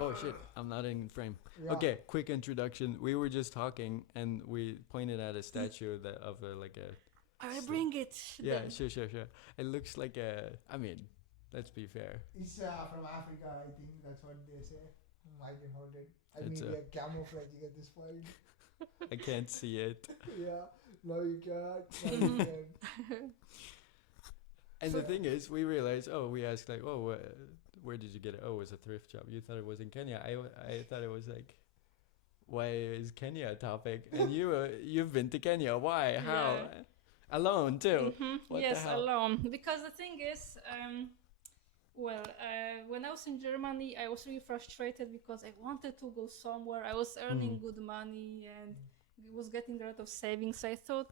Oh shit, I'm not in frame. Yeah. Okay, quick introduction. We were just talking and we pointed at a statue of like a. I bring it. Yeah, then. sure. It looks like a. I mean, let's be fair. It's from Africa, I think. That's what they say. I can hold it. I It's mean, we are camouflaging at this point. I can't see it. Yeah. No, you can't. No, you can't. And So- the thing is, we realized. Oh, we asked like, oh, where did you get it? Oh, it was a thrift shop. You thought it was in Kenya. I thought it was like. Why is Kenya a topic? And you've been to Kenya. Why? How? Yeah. Alone too. What Yes, the hell? alone. Because the thing is, when I was in Germany, I was really frustrated because I wanted to go somewhere. I was earning good money and was getting a lot of savings. So I thought,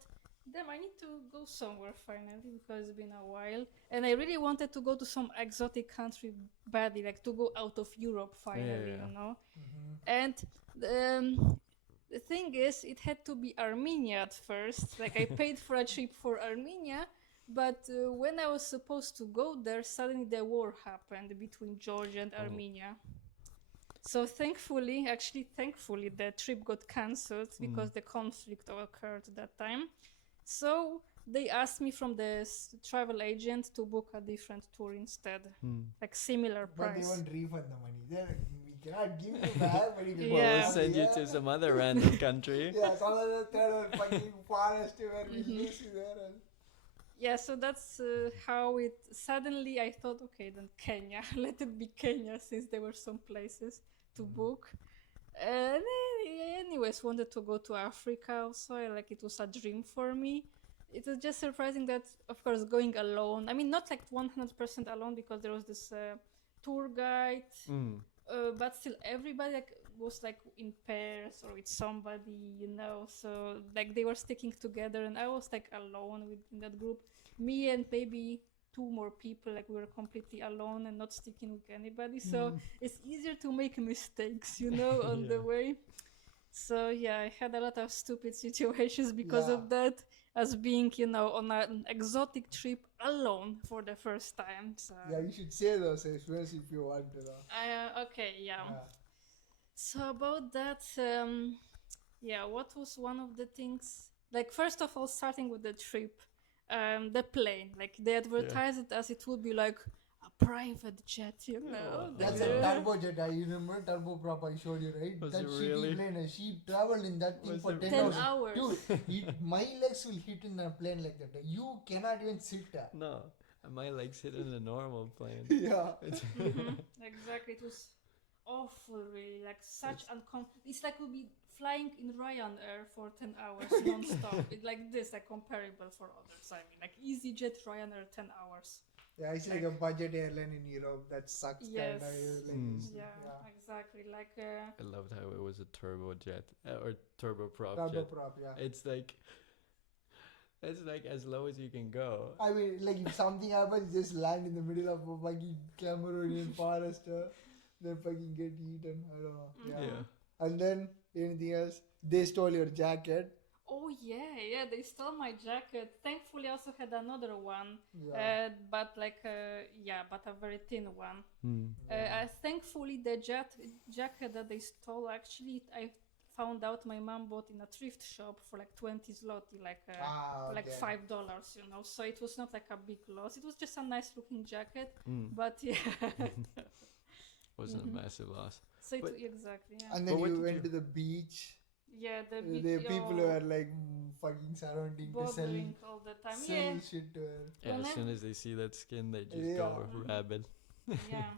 damn, I need to go somewhere finally because it's been a while. And I really wanted to go to some exotic country badly, like to go out of Europe finally, Yeah. you know. Mhm. And the thing is, it had to be Armenia at first. Like I paid for a trip for Armenia, but when I was supposed to go there, suddenly the war happened between Georgia and Armenia. So thankfully, the trip got cancelled because the conflict occurred that time. So they asked me from the travel agent to book a different tour instead, like similar But they price. won't refund the money. We cannot give you back, but you can Well, Yeah. we'll send you to some other random country. Yeah, some other third or fucking forest where we lose you there. And Yeah, so that's how it suddenly I thought, okay, then Kenya, let it be Kenya since there were some places to book. And anyways, wanted to go to Africa also. Like it was a dream for me. It was just surprising that, of course, going alone. I mean, not like 100% alone because there was this tour guide, but still everybody like was like in pairs or with somebody, you know. So like they were sticking together, and I was like alone in that group. Me and maybe two more people, like we were completely alone and not sticking with anybody. So it's easier to make mistakes, you know, on the way. So yeah, I had a lot of stupid situations because of that, as being, you know, on an exotic trip alone for the first time. So yeah, you should say those experiences if you want to. Though. okay, yeah. So about that, what was one of the things? Like first of all, starting with the trip, the plane. Like they advertised it as it would be like a private jet, you know. That's a turbojet. You remember turboprop I showed you, right? Was that it shitty really? plane. She traveled in that thing Was for it 10 10 hours. hours. Dude, my legs will hit in a plane like that. You cannot even sit there. No, my legs hit in a normal plane. Yeah. Exactly, it was awful, really. Like such It's like we'll be flying in Ryanair for 10 hours non-stop. It's like this, like comparable for others. I mean, like EasyJet, Ryanair, 10 hours. Yeah, it's like a budget airline in Europe that sucks Yes. kind of. Yeah, exactly. Like I loved how it was a turbojet or turboprop jet. Turboprop, yeah. It's like as low as you can go. I mean, like if something happens, just land in the middle of a fucking Cameroonian forest, then fucking get eaten. I don't know. Yeah. And then anything else? They stole your jacket. oh yeah, they stole my jacket. Thankfully, I also had another one, Yeah. but a very thin one. Thankfully, the jacket that they stole, actually, I found out my mom bought in a thrift shop for like 20 zloty, like okay. $5, you know. So it was not like a big loss. It was just a nice looking jacket, but yeah. Wasn't a massive loss. So But- exactly, yeah. And But then what you did went you- to the beach. Yeah, the The people were like fucking surrounding to sell bothering all the time. Yeah, shit to her. Yeah, as Whenever- soon as they see that skin, they just Yeah. go rabid. yeah.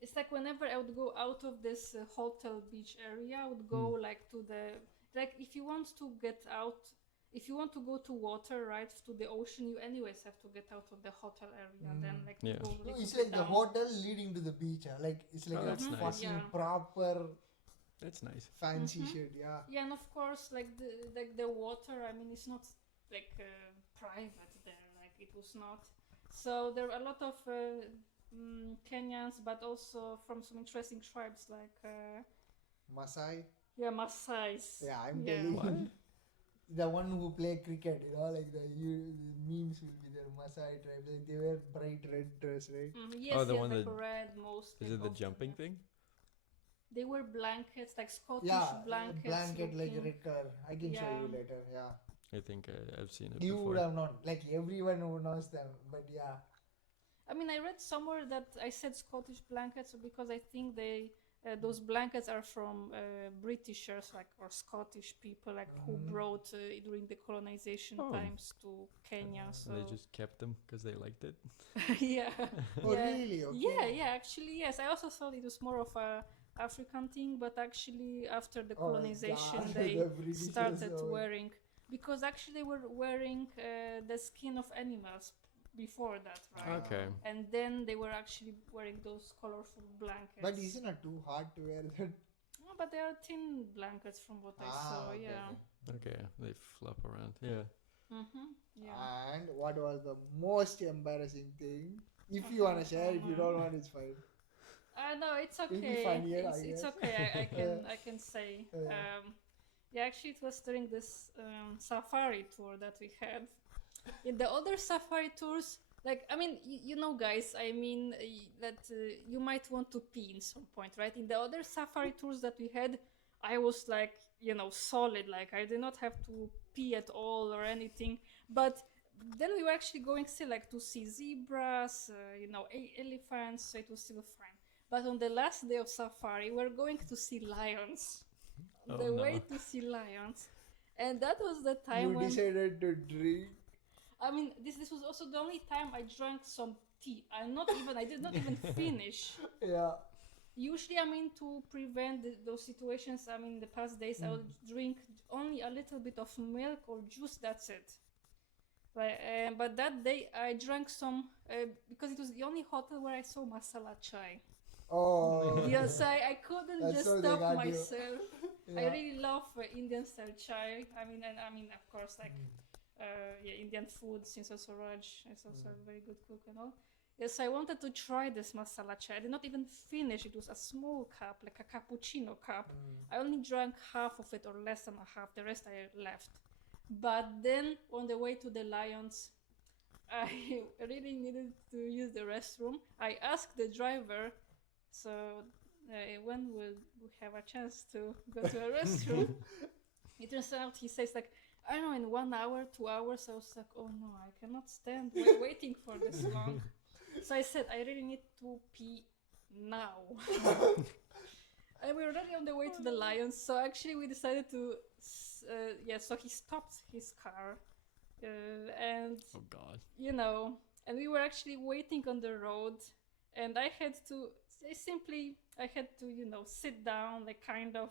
It's like whenever I would go out of this hotel beach area, I would go like to the, like if you want to get out, if you want to go to water, right, to the ocean, you anyways have to get out of the hotel area and then like Yeah. go No, little it's bit like the down. hotel leading to the beach. Like it's like Oh, a that's nice. fucking Yeah. proper That's nice. fancy shit. Yeah. Yeah, and of course, like the water. I mean, it's not like private there. Like it was not. So there are a lot of Kenyans, but also from some interesting tribes like Masai. Maasais. Yeah, I'm Yeah. telling What? you. The one who play cricket, like the memes will be there. Maasai tribe, like they wear bright red dress, right? Yes, Oh, the yes, one like that- red mostly. Is it the often, jumping yeah. thing? they wear blankets, like Scottish Yeah, blankets. blanket like looking. red color. I can show you Yeah. later. Yeah, I think I've seen it you before. would have known. Like everyone who knows them, but yeah. I mean, I read somewhere that I said Scottish blankets because I think those blankets are from Britishers, like, or Scottish people, like, who brought during the colonization Oh. times to Kenya. So They just kept them because they liked it. yeah. Oh Yeah. really? Okay. Yeah, actually, yes. I also thought it was more of a African thing, but actually, after the Oh my colonization, God, they the Britishers started are- wearing, because actually they were wearing the skin of animals before that, right? Okay. And then they were actually wearing those colorful blankets. But isn't it too hard to wear that? No, but they are thin blankets from what I saw. okay, Yeah. Okay. They flop around. Yeah. Yeah. And what was the most embarrassing thing? If you wanna share, if you don't want, it's fine. No, it's It'll be okay. funnier, I It's guess. okay. I can say. Yeah, actually, it was during this safari tour that we had. In the other safari tours, like, I mean, you know, guys, I mean, that you might want to pee in some point, right? In the other safari tours that we had, I was like, you know, solid. Like, I did not have to pee at all or anything. But then we were actually going still, like, to see zebras, you know, elephants, so it was still fine. But on the last day of safari, we were going to see lions. Oh, The no. way to see lions. And that was the time You when... decided to drink. I mean, this was also the only time I drank some tea. I did not even finish. Yeah. Usually, I mean, to prevent those situations, I mean, the past days, I would drink only a little bit of milk or juice, that's it. But that day, I drank some, because it was the only hotel where I saw masala chai. Oh. Yes, I couldn't That's just so they stop got you. myself. I Yeah. really love Indian style chai. I mean, of course, like, Indian food, since also Raj is also a very good cook and all. Yes, I wanted to try this masala chai. I did not even finish. It was a small cup, like a cappuccino cup. I only drank half of it or less than a half. The rest I left. But then on the way to the lions, I really needed to use the restroom. I asked the driver, so when will we have a chance to go to a restroom? It turns out he says, like, I don't know, in 1 hour, 2 hours. I was like, oh no, I cannot stand waiting for this long. So I said, I really need to pee now. And we were already on the way to the lions. So actually we decided to, so he stopped his car. And, Oh God. you know, and we were actually waiting on the road. And I had to, you know, sit down, like, kind of,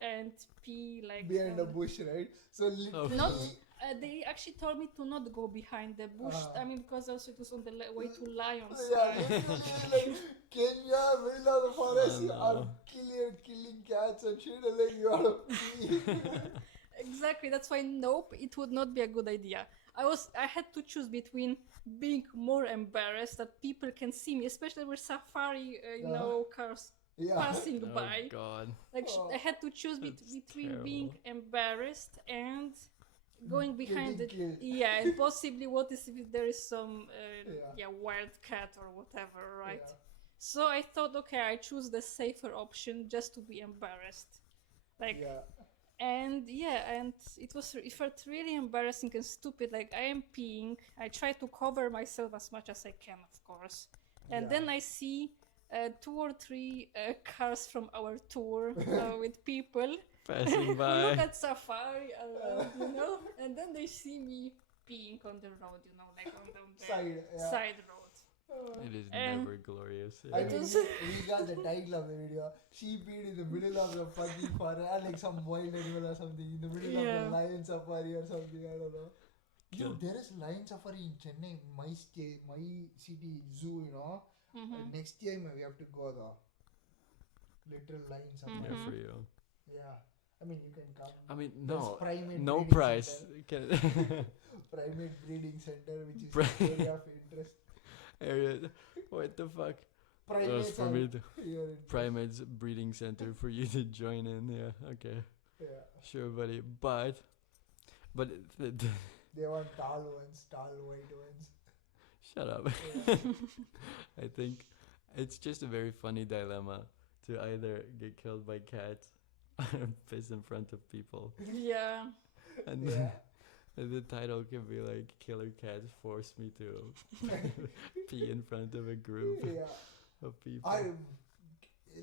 and pee, like... Behind a bush, right? So literally. Not, they actually told me to not go behind the bush. I mean, because also it was on the way to lions. Yeah, literally, like Kenya, middle of the forest, Oh, no. are killing cats and shit, and like you are pee. Exactly. That's why, nope, it would not be a good idea. I had to choose between being more embarrassed that people can see me, especially with safari, you know, cars passing Oh by. God. Like, I had to choose between being terrible. embarrassed and going behind Getting it. killed. Yeah, and possibly what is if there is some Yeah. wild cat or whatever, right? Yeah. So I thought, okay, I choose the safer option just to be embarrassed. Like, and it felt really embarrassing and stupid. Like, I am peeing. I try to cover myself as much as I can, of course. And then I see 2 or 3 cars from our tour with people. Passing who by. look at safari around, you know, and then they see me peeing on the road, you know, like on the side road. It is And never glorious. I Yeah. think we got the title of the video. She peed in the middle of the fucking forest, like some wild animal or something, in the middle of the lion safari or something, I don't know. Dude, there is lion safari in Chennai, my city zoo, you know. Next year we have to go though. Literal lion safari. Yeah, for you. Yeah. I mean, you can come. I mean, There's no, primate no breeding price. center. Can Primate breeding center, which is area of interest. area. What the fuck? Primates for are me to- your interest. Primates breeding center for you to join in. Yeah. Okay. Yeah. Sure, buddy. But They want tall ones, tall white ones. shut up. Yeah. I think it's just a very funny dilemma to either get killed by cats or piss in front of people. Yeah. And Yeah. and the title can be like "Killer Cats Forced Me to Pee in Front of a Group Yeah. of People."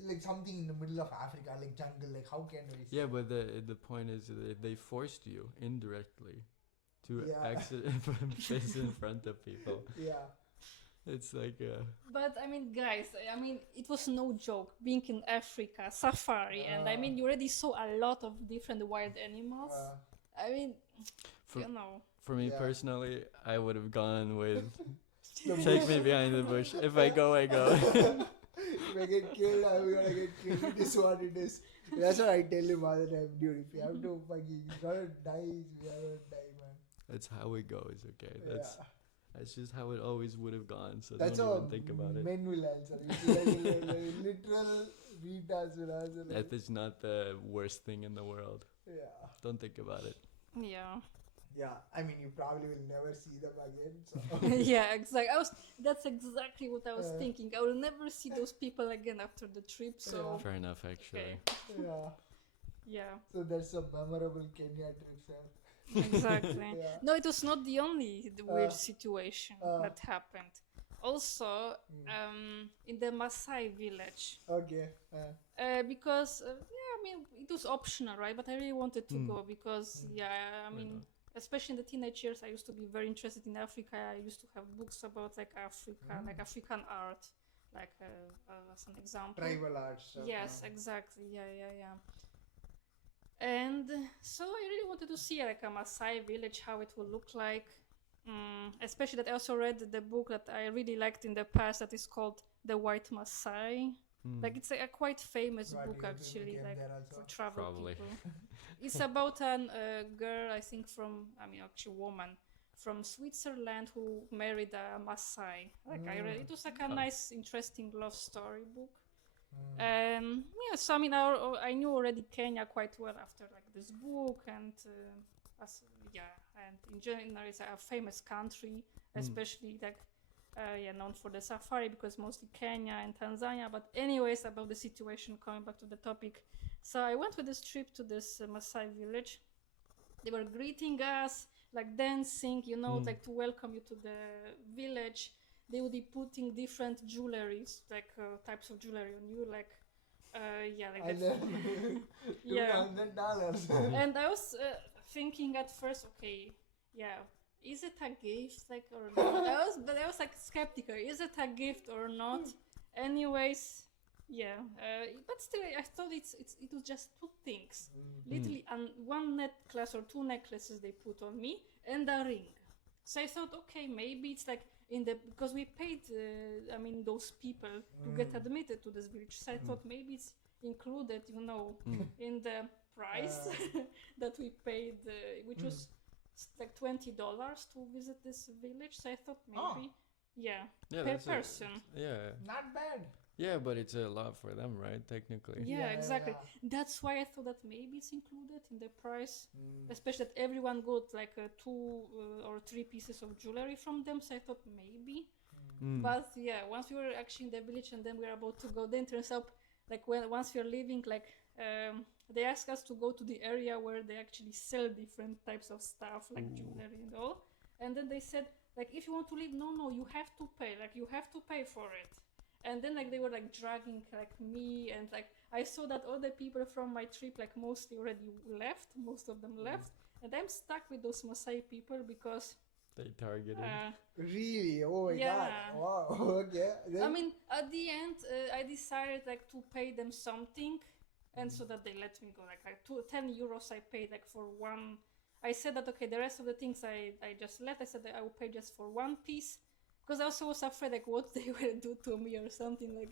Like something in the middle of Africa, like jungle, like how can we say? Yeah, but the point is that they forced you indirectly to Yeah. piss in front of people. Yeah. It's like But I mean, guys, I mean, it was no joke being in Africa, safari, and I mean, you already saw a lot of different wild animals. I mean, For- you know. for me Yeah. personally, I would have gone with The take bush. me behind the bush. If I go, I go. If I get killed, I'm gonna get killed. It is what it is. That's what I tell him all the time, dude. If you have to fucking gotta die, we gotta die, man. That's how it goes. Okay, that's Yeah. that's just how it always would have gone. So That's don't how even think about it. men will answer. Like literal retards will answer. Death is not the worst thing in the world. Yeah. Don't think about it. Yeah. Yeah. I mean, you probably will never see them again. So. Yeah, exactly. That's exactly what I was thinking. I will never see those people again after the trip. So Fair enough, actually. Yeah. yeah, So that's a memorable Kenya trip, sir. exactly. Yeah. No, it was not the only weird Uh, situation uh, that happened. Also, in the Maasai village, Okay. because yeah, I mean it was optional, right? But I really wanted to go because yeah, I mean. Especially in the teenage years, I used to be very interested in Africa. I used to have books about like Africa, like African art, like as an example. Tribal arts. Stuff, Yes, exactly. Yeah. And so I really wanted to see like a Maasai village, how it will look like. Especially that I also read the book that I really liked in the past that is called The White Maasai. Like it's a quite famous Right, book you actually, became like there also. for travel Probably. people. It's about a girl, I think actually woman from Switzerland who married a Maasai. Like I read, it was like a nice, interesting love story book. Yeah, so I mean, I knew already Kenya quite well after like this book, and and in general, it's a famous country, especially like known for the safari because mostly Kenya and Tanzania. But anyways, about the situation, coming back to the topic. So I went with this trip to this Maasai village. They were greeting us, like dancing, like to welcome you to the village. They would be putting different jewelries, like types of jewelry on you, like like that. Yeah. $200. And I was thinking at first, okay, yeah, is it a gift, like or not? I was like skeptical. Is it a gift or not? Anyways, yeah, but still, I thought it was just two things, literally, and one necklace or two necklaces they put on me and a ring. So I thought, okay, maybe it's like because we paid, those people to get admitted to this village. So I thought maybe it's included, in the price that we paid, which was like $20 to visit this village. So I thought maybe, per person. Not bad. Yeah, but it's a lot for them, right? Technically. Yeah, exactly. Yeah. That's why I thought that maybe it's included in the price, especially that everyone got like 2 or 3 pieces of jewelry from them. So I thought maybe, but yeah, once we were actually in the village and then we were about to go, then turns out like once we are leaving, like they asked us to go to the area where they actually sell different types of stuff like jewelry and all, and then they said like if you want to leave, no, you have to pay, like you have to pay for it. And then like they were like dragging like me, and like I saw that all the people from my trip like mostly already left, most of them left, and I'm stuck with those Maasai people because they targeted. Really? Oh my god! Wow. Okay. Then I mean, at the end, I decided like to pay them something, and so that they let me go. Like 10 euros I paid like for one. I said that okay, the rest of the things I just let. I said that I will pay just for one piece. Because I also was afraid, like, what they will do to me or something, like,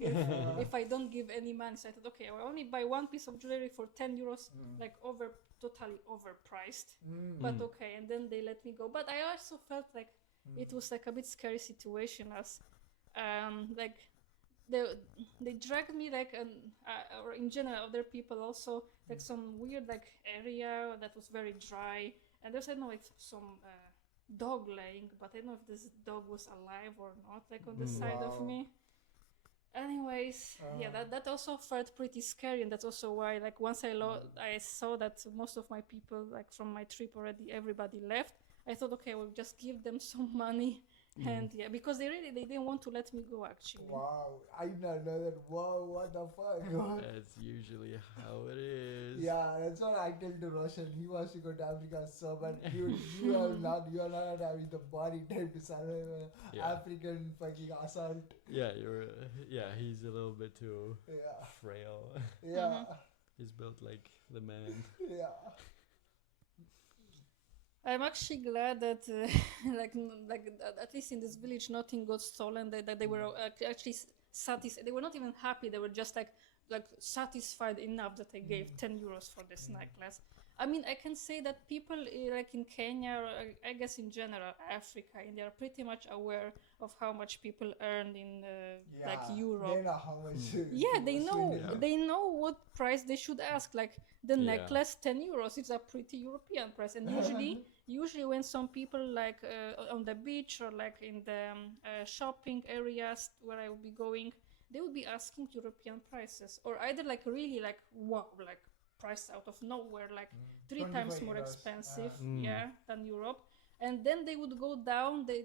if I don't give any money. So I thought, okay, I will only buy one piece of jewelry for 10 euros, like, totally overpriced. But okay, and then they let me go. But I also felt like it was, like, a bit scary situation as, like, they dragged me, like, or in general, other people also, like, some weird, like, area that was very dry. And there's, I don't know, like, some... dog laying, but I don't know if this dog was alive or not, like on the side of me. Anyways, yeah, that also felt pretty scary, and that's also why, like, once I saw that most of my people, like, from my trip already, everybody left. I thought, okay, we'll just give them some money, and yeah, because they didn't want to let me go actually. Wow, I did not know that. Wow, what the fuck? That's usually how it is. Yeah, that's what I tell to Roshan. He wants to go to Africa so bad. You are not having the body type to survive African fucking assault. Yeah, he's a little bit too frail. Yeah. He's built like the man. Yeah. I'm actually glad that, like at least in this village, nothing got stolen. That they were actually satisfied. They were not even happy. They were just like satisfied enough that I gave 10 euros for this necklace. I mean, I can say that people like in Kenya, or I guess in general Africa, and they are pretty much aware of how much people earn in like Europe. They know how much. Yeah, they know. They know what price they should ask. Like the necklace, 10 euros. It's a pretty European price, and usually when some people like on the beach or like in the shopping areas where I will be going, they would be asking European prices, or either like really like wow, like price out of nowhere, like 3 times more expensive, than Europe. And then they would go down. They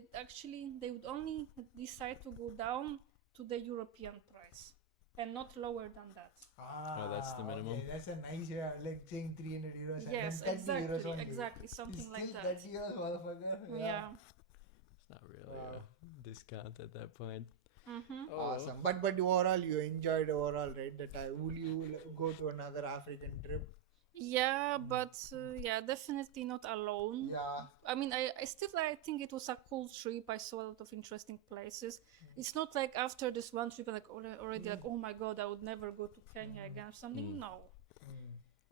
would only decide to go down to the European price, and not lower than that. Oh, that's the minimum. Okay, that's a nice way, like saying 300 euros. Yes, and then 30 euros exactly, something like that. 30 euros, motherfucker. Yeah. It's not really a discount at that point. Awesome. But overall, you enjoyed overall, right? Will you go to another African trip? Yeah, but definitely not alone. Yeah. I mean, I think it was a cool trip. I saw a lot of interesting places. It's not like after this one trip, like already like, oh my god, I would never go to Kenya again or something. No.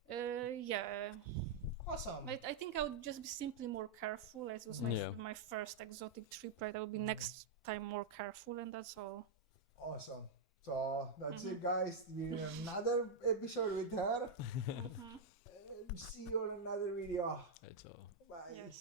Yeah. Awesome. I think I would just be simply more careful. As it was my first exotic trip, right? I would be next time more careful, and that's all. Awesome. So that's it, guys. We did another episode with her. See you on another video. That's all. Bye. Yes.